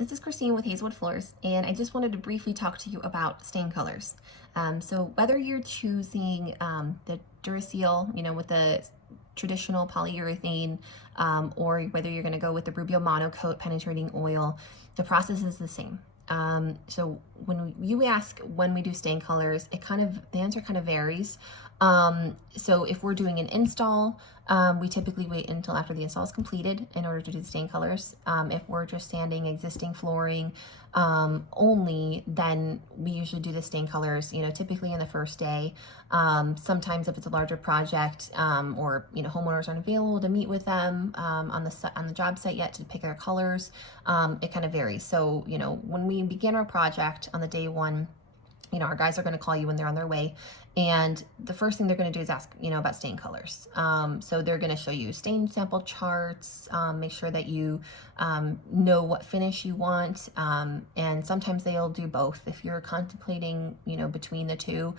This is Christine with Hazelwood Floors, and I just wanted to briefly talk to you about stain colors. So whether you're choosing the Duraseal, with the traditional polyurethane, or whether you're going to go with the Rubio Monocoat penetrating oil, the process is the same. So when you ask when we do stain colors, the answer kind of varies. So if we're doing an install, we typically wait until after the install is completed in order to do the stain colors. If we're just sanding existing flooring only, then we usually do the stain colors, typically in the first day. Sometimes if it's a larger project, or homeowners aren't available to meet with them on the job site yet to pick their colors, it kind of varies. So when we begin our project on the day one, our guys are going to call you when they're on their way, and the first thing they're going to do is ask, about stain colors. So they're going to show you stain sample charts, make sure that you know what finish you want, and sometimes they'll do both. If you're contemplating, between the two,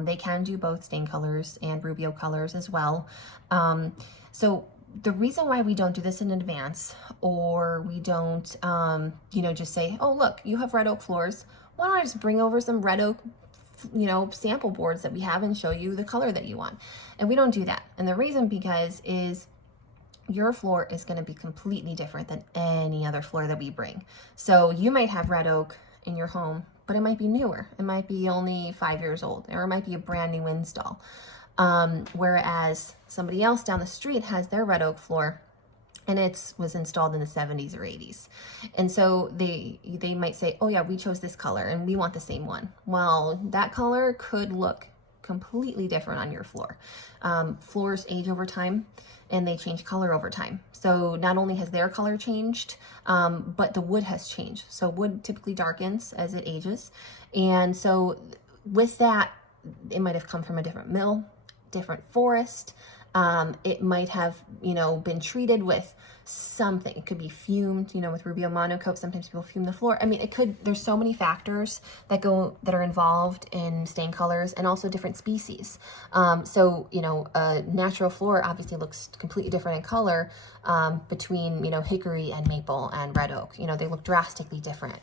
they can do both stain colors and Rubio colors as well. So the reason why we don't do this in advance, or we don't, just say, oh, look, you have red oak floors. Why don't I just bring over some red oak, sample boards that we have and show you the color that you want? And we don't do that. And the reason is your floor is going to be completely different than any other floor that we bring. So you might have red oak in your home, but it might be newer. It might be only 5 years old, or it might be a brand new install. Whereas somebody else down the street has their red oak floor and it was installed in the 70s or 80s. And so they might say, oh yeah, we chose this color and we want the same one. Well, that color could look completely different on your floor. Floors age over time and they change color over time. So not only has their color changed, but the wood has changed. So wood typically darkens as it ages. And so with that, it might have come from a different mill, different forest. It might have, been treated with something. It could be fumed, with Rubio Monocoat. Sometimes people fume the floor. I mean, there's so many factors that are involved in stain colors, and also different species. So, a natural floor obviously looks completely different in color, between, hickory and maple and red oak. They look drastically different.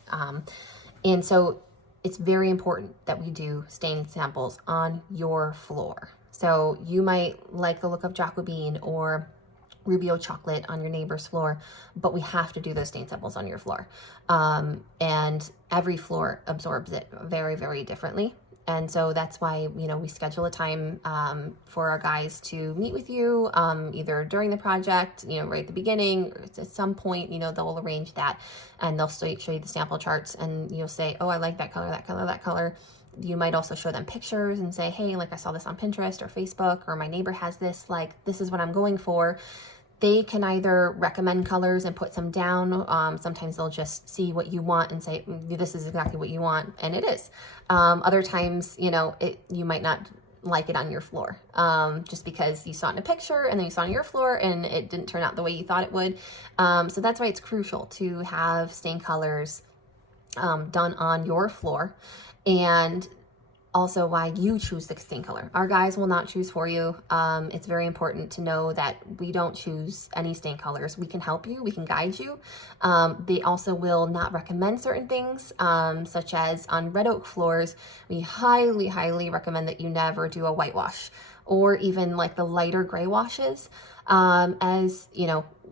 And so it's very important that we do stain samples on your floor. So you might like the look of Jacobine or Rubio chocolate on your neighbor's floor, but we have to do those stain samples on your floor. And every floor absorbs it very, very differently. And so that's why, we schedule a time for our guys to meet with you, either during the project, right at the beginning, or at some point, they'll arrange that, and they'll show you the sample charts, and you'll say, oh, I like that color, that color, that color. You might also show them pictures and say, hey, I saw this on Pinterest or Facebook, or my neighbor has this, this is what I'm going for. They can either recommend colors and put some down. Sometimes they'll just see what you want and say, this is exactly what you want. And it is. Other times, you might not like it on your floor, just because you saw it in a picture and then you saw it on your floor and it didn't turn out the way you thought it would. So that's why it's crucial to have stain colors done on your floor, and also why you choose the stain color. Our guys will not choose for you. It's very important to know that we don't choose any stain colors. We can help you, we can guide you. They also will not recommend certain things, such as on red oak floors, we highly, highly recommend that you never do a whitewash, or even the lighter gray washes, as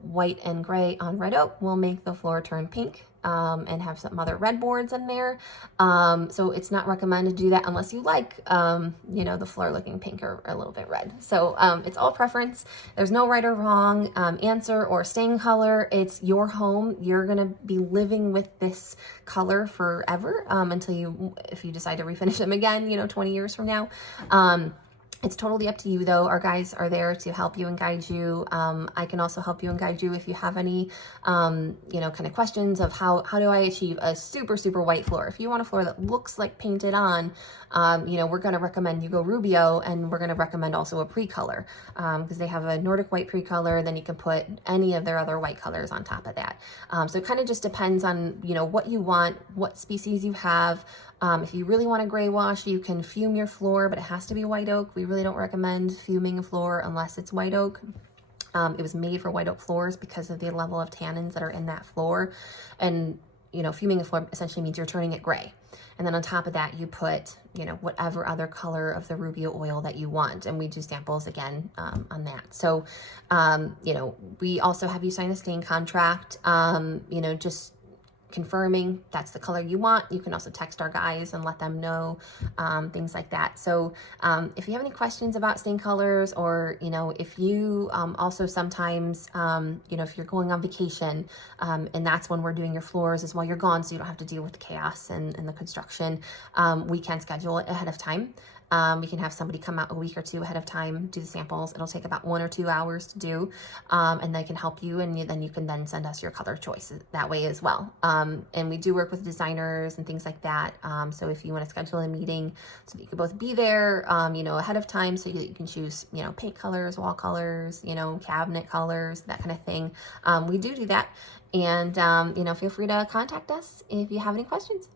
white and gray on red oak will make the floor turn pink, and have some other red boards in there. So it's not recommended to do that unless you like, the floor looking pink or a little bit red. So it's all preference. There's no right or wrong answer or stain color. It's your home. You're going to be living with this color forever, if you decide to refinish them again, 20 years from now. It's totally up to you, though. Our guys are there to help you and guide you. I can also help you and guide you if you have any, kind of questions of how do I achieve a super, super white floor. If you want a floor that looks like painted on, we're going to recommend you go Rubio, and we're going to recommend also a pre-color, because they have a Nordic white pre-color. Then you can put any of their other white colors on top of that. So it kind of just depends on, what you want, what species you have. If you really want a gray wash, you can fume your floor, but it has to be white oak. We really don't recommend fuming a floor unless it's white oak. It was made for white oak floors because of the level of tannins that are in that floor. And fuming the floor essentially means you're turning it gray. And then on top of that, you put, whatever other color of the Rubio oil that you want. And we do samples again on that. So, we also have you sign a stain contract, just confirming that's the color you want. You can also text our guys and let them know, things like that. So if you have any questions about stain colors, or if you also sometimes if you're going on vacation, and that's when we're doing your floors is while you're gone, so you don't have to deal with the chaos and the construction, we can schedule it ahead of time. We can have somebody come out a week or two ahead of time, do the samples. It'll take about 1 or 2 hours to do, and they can help you, and then you can send us your color choice that way as well. And we do work with designers and things like that. So if you want to schedule a meeting so that you can both be there, ahead of time, so that you can choose, paint colors, wall colors, cabinet colors, that kind of thing. We do that. And, feel free to contact us if you have any questions.